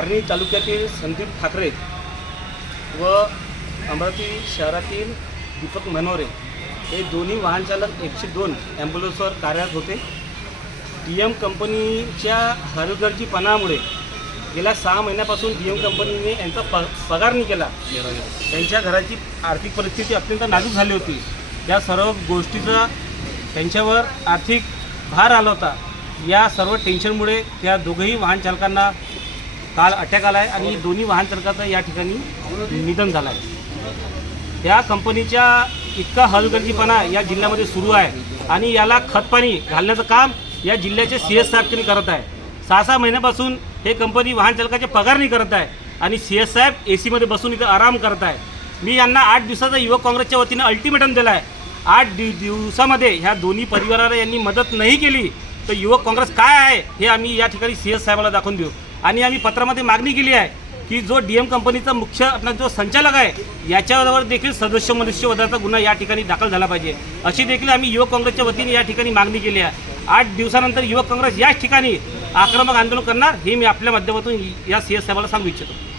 धारणी तालुक्यातील संदीप ठाकरे व अमरावती शहरातील दीपक मनोरे हे दोन्ही वाहनचालक एकशे दोन ॲम्ब्युलन्सवर कार्यरत होते. डी एम कंपनीच्या हरगर्जीपणामुळे गेल्या सहा महिन्यापासून डी एम कंपनीने यांचा प पगार नाही केला. त्यांच्या घराची आर्थिक परिस्थिती अत्यंत नाजूक झाली होती. या सर्व गोष्टीचा त्यांच्यावर आर्थिक भार आला होता. या सर्व टेन्शनमुळे त्या दोघंही वाहनचालकांना काल अटॅक आला आहे आणि दोन्ही वाहन चालकाचं या ठिकाणी निधन झालं आहे या कंपनीच्या इतका हलगर्जीपणा या जिल्ह्यामध्ये सुरू आहे आणि याला खतपाणी घालण्याचं काम या जिल्ह्याचे सी एस साहेब करत आहे. सहा सहा महिन्यापासून हे कंपनी वाहन चालकाचे पगार नाही करत आहे आणि सी एस साहेब ए सीमध्ये बसून इथं आराम करत आहे. मी यांना आठ दिवसाचा युवक काँग्रेसच्या वतीनं अल्टिमेटम दिला आहे आठ दि दिवसामध्ये ह्या दोन्ही परिवाराला यांनी मदत नाही केली तर युवक काँग्रेस काय आहे हे आम्ही या ठिकाणी सी एस साहेबाला दाखवून देऊ. आणि आम्ही पत्रामध्ये मागणी केली आहे की जो डी एम कंपनीचा मुख्य आपला जो संचालक आहे याच्यावर देखील सदस्य मनुष्यवधाचा गुन्हा या ठिकाणी दाखल झाला पाहिजे. अशी देखील आम्ही युवक काँग्रेसच्या वतीने या ठिकाणी मागणी केली आहे. आठ दिवसानंतर युवक काँग्रेस याच ठिकाणी आक्रमक आंदोलन करणार हे मी आपल्या माध्यमातून या सी एस साहेबाला सांगू इच्छितो.